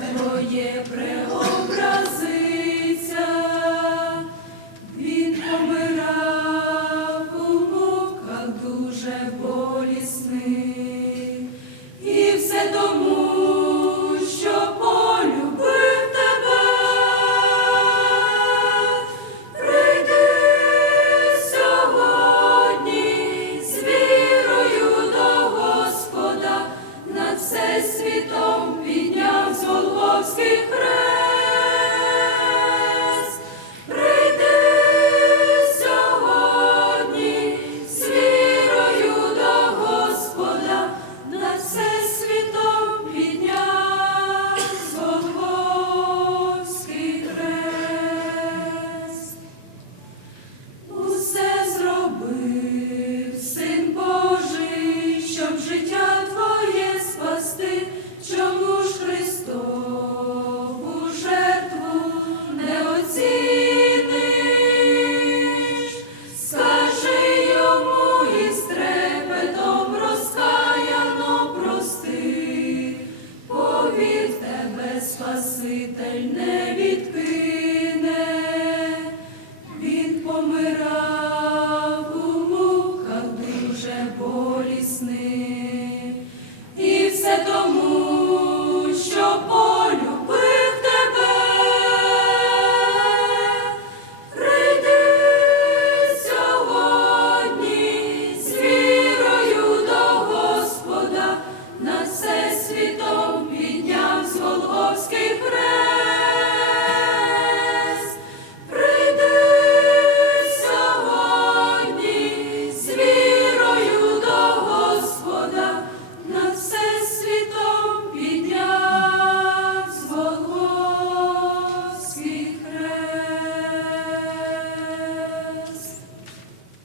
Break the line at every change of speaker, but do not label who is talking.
Твоє преобразиться, він помирав у муках дуже болісних і все тому, що полюбив тебе, прийди сьогодні з вірою до Господа над все світом підняв. Соловський хрест.